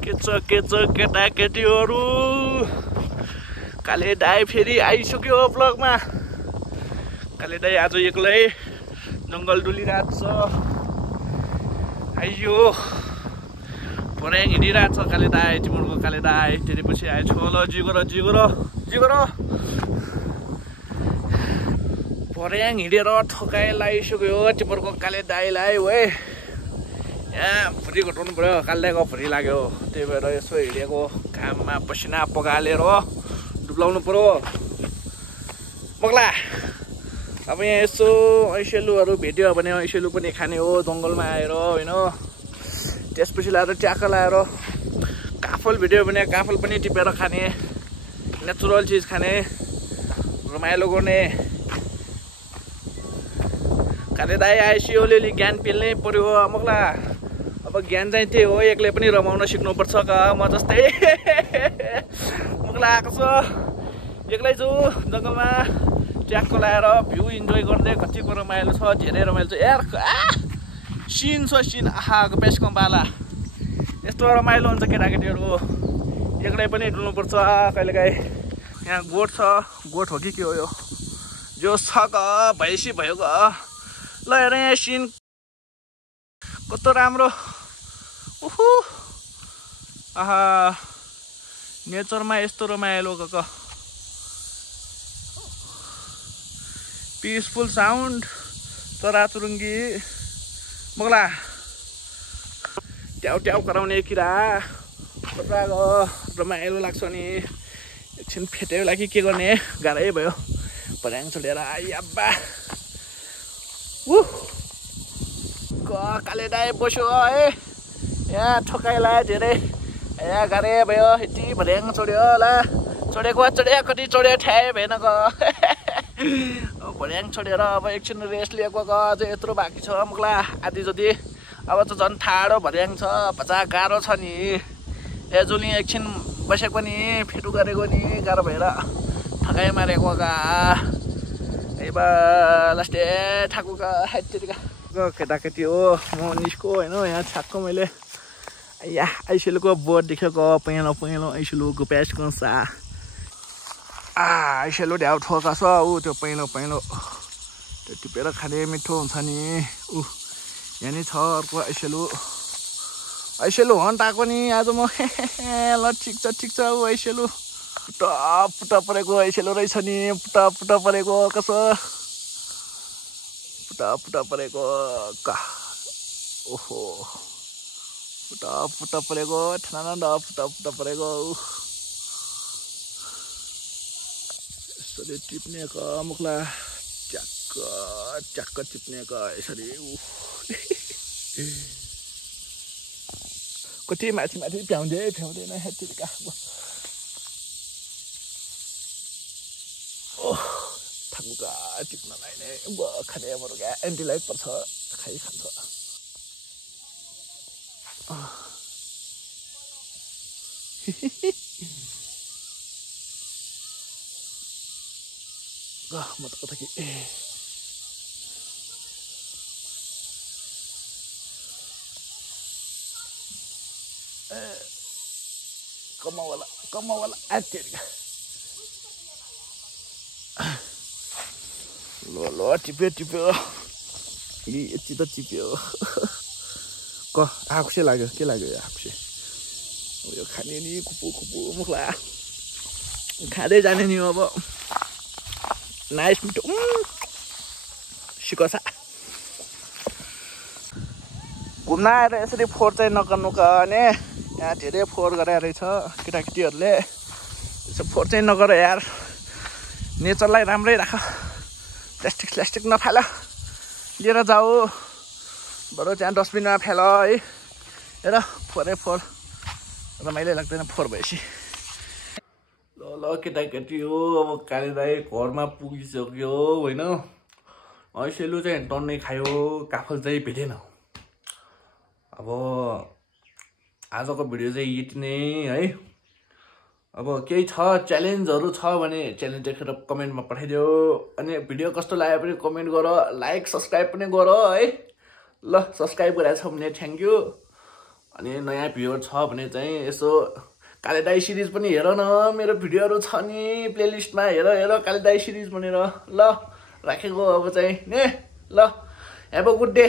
के छ केटाकेटीहरू काले दाइ फेरि आइसक्यो ब्लगमा। काले दाइ आज एक्लै जङ्गल डुलिरहेको छ। आइयो भर्याङ हिँडिरहेको छ काले दाइ, तिम्रो काले दाइ धेरै पछि आएछ। ल जिगरो भर्याङ हिँडेर ठोकाइ लगाइसक्यो तिम्रो काले दाइलाई। वे यहाँ भुँडी घटाउनु पर्यो, काले दाइको भुँडी लाग्यो, त्यही भएर यसो हिँडेको घाममा पसिना पगालेर डुब्लाउनु पर्यो मग्ला। अब यहाँ यसो ऐसेलुहरू भेट्यो भने ऐसेलु पनि खाने हो जङ्गलमा आएर होइन। त्यसपछि लाएर ट्याक्क लाएर काफल भेट्यो भने काफल पनि टिपेर खाने, नेचुरल चिज खाने, रमाइलो गर्ने। काले दाइ आएपछि अलिअलि ज्ञान पेल्नै पर्यो मग्ला। अब ज्ञान चाहिँ त्यही हो, एक्लै पनि रमाउन सिक्नुपर्छ म जस्तै। मग्ला आएको छ, एक्लै छु जङ्गलमा, ट्याक्क लाएर भ्यू इन्जोय गर्दै। कतिको रमाइलो छ, धेरै रमाइलो छ यार। सिन छ सिन, आहाको बेस्ट कम्पाला। यस्तो रमाइलो हुन्छ केटाकेटीहरू, एक्लै पनि डुल्नुपर्छ कहिलेकाहीँ। यहाँ गोठ छ, गोठ हो कि के हो यो, जो छ ग भैँसी भयो ग। ल हेर यहाँ सिन कस्तो राम्रो। उहु आहा नेचरमा यस्तो रमाइलो ग। पिसफुल साउन्ड, चराचुरुङ्गी मग्ला। ट्याउ ट्याउ कराउने किरा रमाइलो लाग्छ नि। एकछिन फेट्यो लागि के गर्ने, गाह्रै भयो। भर्याङ छोडेर आइयाब्बा काले दाइ बस्यो है यहाँ, ठोकाइला धेरै यहाँ गाह्रै भयो। यति भर्याङ छोड्यो होला, छोडेको कति छोड्यो ठ्याए भएन ग। भर्याङ छोडेर अब एकछिन रेस्ट लिएको ग। अझै यत्रो बाँकी छ मग्ला, आधी जति। अब त झन् ठाडो भर्याङ छ, भचा गाह्रो छ नि। एजुली एकछिन बसेको नि, फेटु गरेको नि, गाह्रो भएर ठकाइ मारेको गा। लास्टे ठाको गा हाइटेरिका केटाकेटी हो म निस्को होइन। यहाँ छाक्क मैले या आइसेलुको बोर्ड देखेको, पहेँलो पहेँलो आइसेलुको प्याजको सा। आइसेलु ढ्याउ ठोका छ ऊ, त्यो पहेँलो पहेँलो त्यो टिपेर खाने मिठो हुन्छ नि। यहाँ नि छ अर्को आइसेलु। आइसेलु हो नि ताको नि आज म। ल ठिक छ ऊ आइसेलु पुटा परेको आइसेलु रहेछ नि। पुटा परेको कसो पुटा परेको का। ओहो पुटा परेको ठनाना पुटा परेको। यसरी टिप्ने का मुखला, च्याक्क टिप्ने का यसरी। कति माथि भ्याउँदैन हेतिका। थाकुका टिप्नलाई नै खाने बरु क्या एन्टिलाइट पर्छ, खान्छ। म त कता कि कमावाला आत्तिका। ल टिप्यो यति त टिप्यो। आँखुसे लाग्यो, के लाग्यो यो आँखुसे? यो खाने नि खुपु मुखला, खाँदै जाने नि अब। नाइस मिठो सिकसा। घुम्न आएर यसरी फोहोर चाहिँ नगर्नु भने, यहाँ धेरै फोहोर गराएर रहेछ केटाकेटीहरूले। यसो फोहोर चाहिँ नगर यार, नेचरलाई राम्रै राख। प्लास्टिक नफाल, लिएर जाऊ बरु त्यहाँ डस्टबिनमा फाल है। हेर फोहोर रमाइलो लाग्दैन फोहोर भएपछि। ल केटाकेटी हो, अब काले दाइ घरमा पुगिसक्यो होइन। ऐसेलु चाहिँ टन्नै खायो, काफल चाहिँ भेटेन। अब आजको भिडियो चाहिँ यति नै है। अब केही छ च्यालेन्जहरू छ भने च्यालेन्ज देखेर कमेन्टमा पठाइदियो। अनि भिडियो कस्तो लाग्यो पनि कमेन्ट गर, लाइक सब्सक्राइब पनि गर है। ल सब्सक्राइब गरेको छ भने थ्याङ्क यू। अनि नयाँ भ्युवर छ भने चाहिँ यसो काले दाई सिरिज पनि हेर न, मेरो भिडियोहरू छ नि प्लेलिस्टमा, हेर काले दाई सिरिज भनेर। ल राखेको अब चाहिँ ने, ल हेभ अ गुड डे।